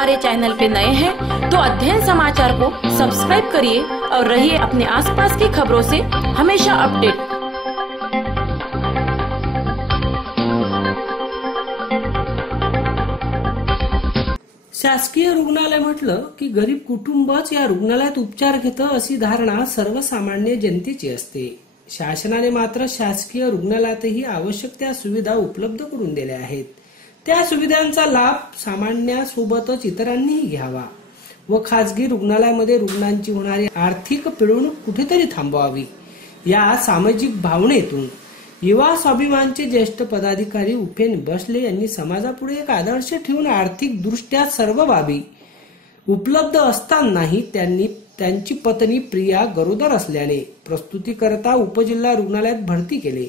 हमारे चैनल पे नए हैं तो अध्ययन समाचार को सब्सक्राइब करिए और रहिए अपने आसपास की खबरों से हमेशा अपडेट। शासकीय रुग्णालय म्हटलं की गरीब कुटुंबच या रुग्णालयात उपचार घेतं अशी धारणा सर्वसामान्य जनतेची असते। शासनाने मात्र शासकीय रुग्णालयातही आवश्यक त्या सुविधा उपलब्ध करून दिल्या आहेत। त्या सुविधांचा लाभ सामान्यासोबतच इतरांनीही घ्यावा व खासगी रुग्णालयामध्ये रुग्णांची होणारी आर्थिक पिळवणूक कुठेतरी थांबवावी या सामाजिक भावनेतून युवा स्वाभिमानचे ज्येष्ठ पदाधिकारी उपेन बसले यांनी समाजापुढे एक आदर्श ठेवून आर्थिक दृष्ट्या सर्व बाबी उपलब्ध असतानाही त्यांची पत्नी प्रिया गरोदर असल्याने प्रस्तुतीकरता उपजिल्हा रुग्णालयात भरती केले।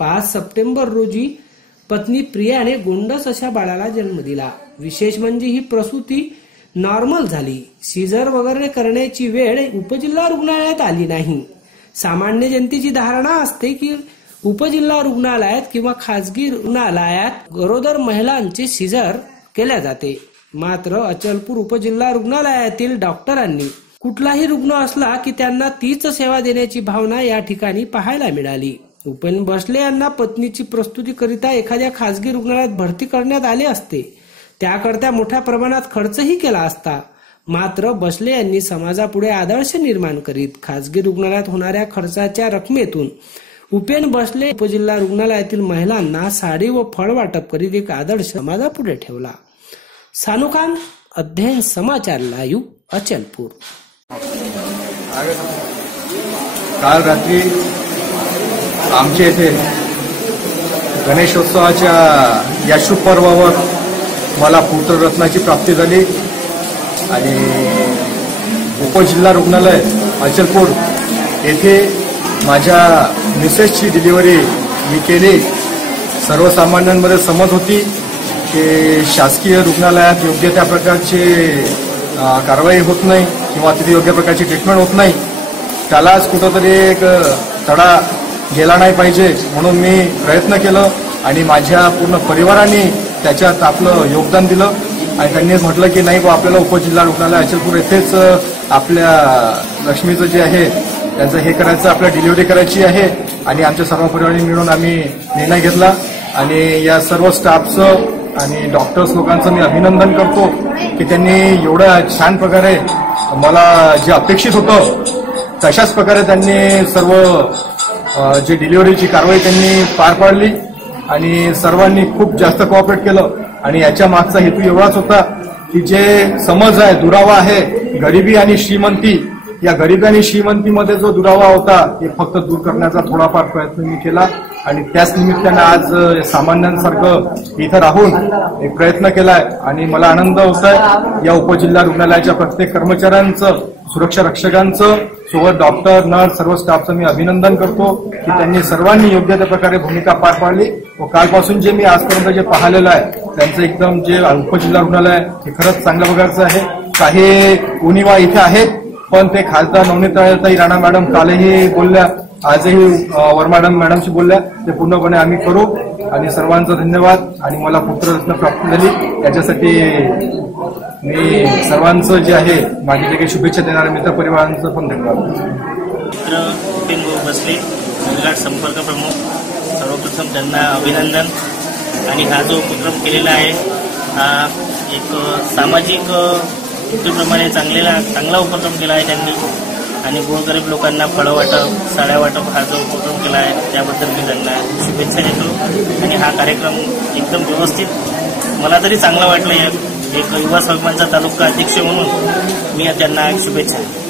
5 सप्टेंबर रोजी पत्नी प्रियाने गोंडस अशा बाळाला जन्म दिला। विशेष म्हणजे ही प्रसूती नॉर्मल झाली। सीझर वगैरे करण्याची वेळ उपजिल्हा रुग्णालयात आली नाही। सामान्य जनतेची धारणा असते की उपजिल्हा रुग्णालयात किंवा खासगी रुग्णालयात गरोदर महिलांचे सीझर केल्या जाते। मात्र अचलपूर उपजिल्हा रुग्णालयातील डॉक्टरांनी कुठलाही रुग्ण असला की त्यांना तीच सेवा देण्याची भावना या ठिकाणी पाहायला मिळाली। उपेन बसले यांना पत्नीची प्रस्तुतीकरिता एखाद्या खासगी रुग्णालयात भरती करण्यात आले असते, त्याकरता मोठ्या प्रमाणात खर्चही केला असता। मात्र बसले यांनी समाजापुढे आदर्श निर्माण करीत खासगी रुग्णालयात होणाऱ्या खर्चाच्या रकमेतून उपेन बसले उपजिल्हा रुग्णालयातील महिलांना साडी व फळ वाटप करीत एक आदर्श समाजापुढे ठेवला। सानुखान, अध्ययन समाचार लाईव्ह, अचलपूर। काल रात्री आमच्या येथे गणेशोत्सवाच्या या शुभ पर्वावर मला पुत्ररत्नाची प्राप्ती झाली आणि उपजिल्हा रुग्णालय अचलपूर येथे माझ्या मिसेसची डिलिव्हरी मी केली। सर्वसामान्यांमध्ये समज होती की शासकीय रुग्णालयात योग्य त्या प्रकारची कारवाई होत नाही किंवा तिथे योग्य प्रकारची ट्रीटमेंट होत नाही। त्यालाच कुठंतरी एक तडा गेला नाही पाहिजे म्हणून मी प्रयत्न केलं आणि माझ्या पूर्ण परिवाराने त्याच्यात आपलं योगदान दिलं आणि त्यांनी म्हटलं की नाही आपल्याला उपजिल्हा रुग्णालय अचलपूर येथेच आपल्या लक्ष्मीचं जे आहे त्यांचं हे करायचं, आपल्या डिलिव्हरी करायची आहे आणि आमच्या सर्व परिवारांनी मिळून आम्ही निर्णय घेतला आणि या सर्व स्टाफचं आणि डॉक्टर्स लोकांचं मी अभिनंदन करतो की त्यांनी एवढ्या छान प्रकारे मला जे अपेक्षित होतं तशाच प्रकारे त्यांनी सर्व जे डिलिव्हरीची कारवाई त्यांनी पार पाडली आणि सर्वांनी खूप जास्त कोऑपरेट केलं आणि याच्या मागचा हेतू एवढाच होता की जे समज आहे, दुरावा आहे, गरिबी आणि श्रीमंती, या गरिबी आणि श्रीमंतीमध्ये जो दुरावा होता ते फक्त दूर करण्याचा थोडाफार प्रयत्न मी केला आणि त्याच निमित्तानं आज सामान्यांसारखं इथं राहून एक प्रयत्न केलाय आणि मला आनंद होतोय। या उपजिल्हा रुग्णालयाच्या प्रत्येक कर्मचाऱ्यांचं, सुरक्षा रक्षकांचं, सोबत डॉक्टर, नर्स, सर्व स्टाफचं मी अभिनंदन करतो की त्यांनी सर्वांनी योग्य त्या प्रकारे भूमिका पार पाडली व कालपासून जे मी आजपर्यंत जे पाहिलेलं आहे त्यांचं एकदम जे उपजिल्हा रुग्णालय हे खरंच चांगल्या प्रकारचं आहे। काही उणिवा इथे आहेत पण ते खासदार नवनीताई राणा मॅडम कालही बोलल्या, आजही वर्मा मॅडमशी बोलल्या, ते पूर्णपणे आम्ही करू आणि सर्वांचा धन्यवाद आणि मला पुत्ररत्न प्राप्त झाली याच्यासाठी मी सर्वांचं जे आहे माझी जे काही शुभेच्छा देणाऱ्या मित्र परिवारांचं पण धन्यवाद। मित्र उपेन बसले, विराट संपर्क प्रमुख, सर्वप्रथम त्यांना अभिनंदन आणि हा जो उपक्रम केलेला आहे हा एक सामाजिक हेतूप्रमाणे चांगला उपक्रम केला आहे त्यांनी आणि गोरगरीब लोकांना फळं वाटप, साड्या वाटप हा जो उपक्रम केला आहे त्याबद्दल मी त्यांना शुभेच्छा देतो आणि हा कार्यक्रम एकदम व्यवस्थित मला तरी चांगला वाटला। एक युवा स्वाभिमानचा तालुका अध्यक्ष म्हणून मी त्यांना शुभेच्छा देतो।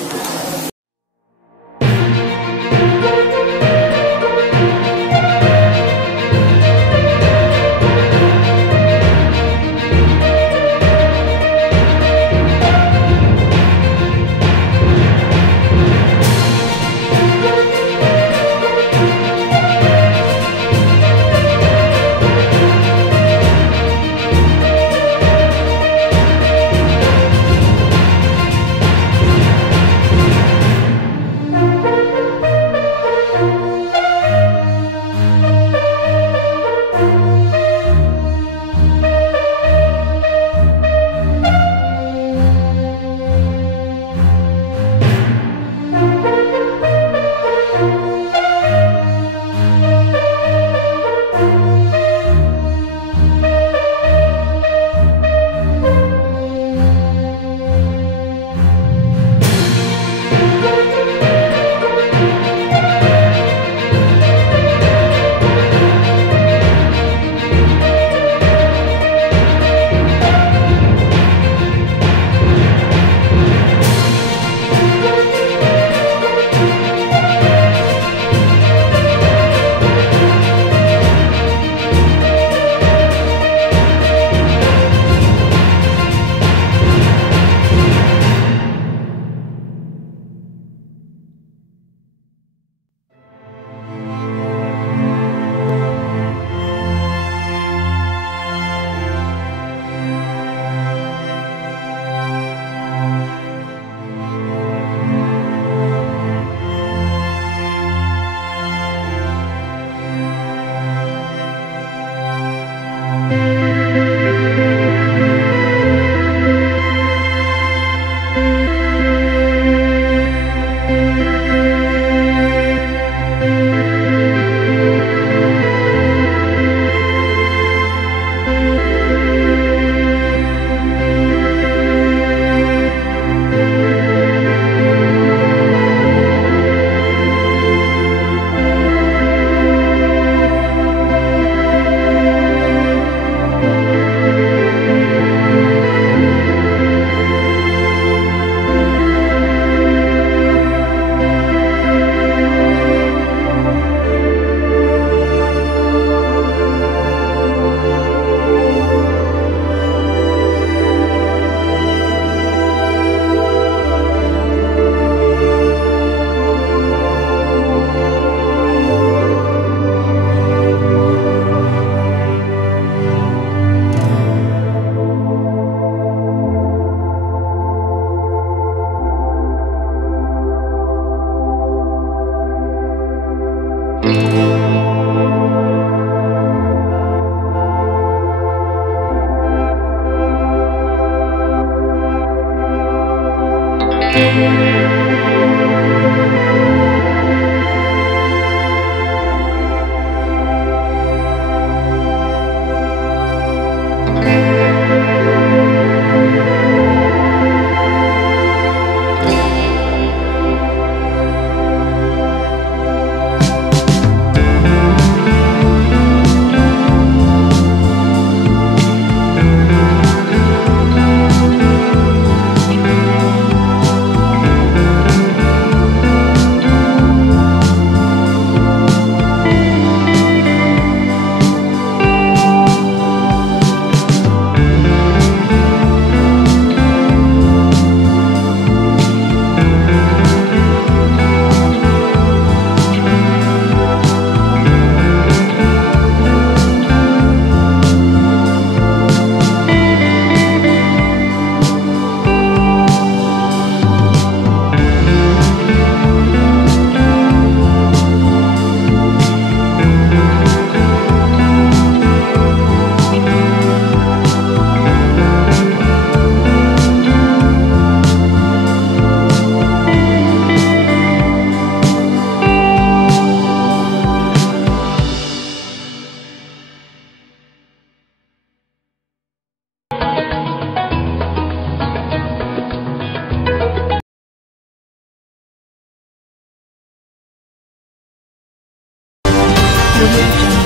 Audio Jungle.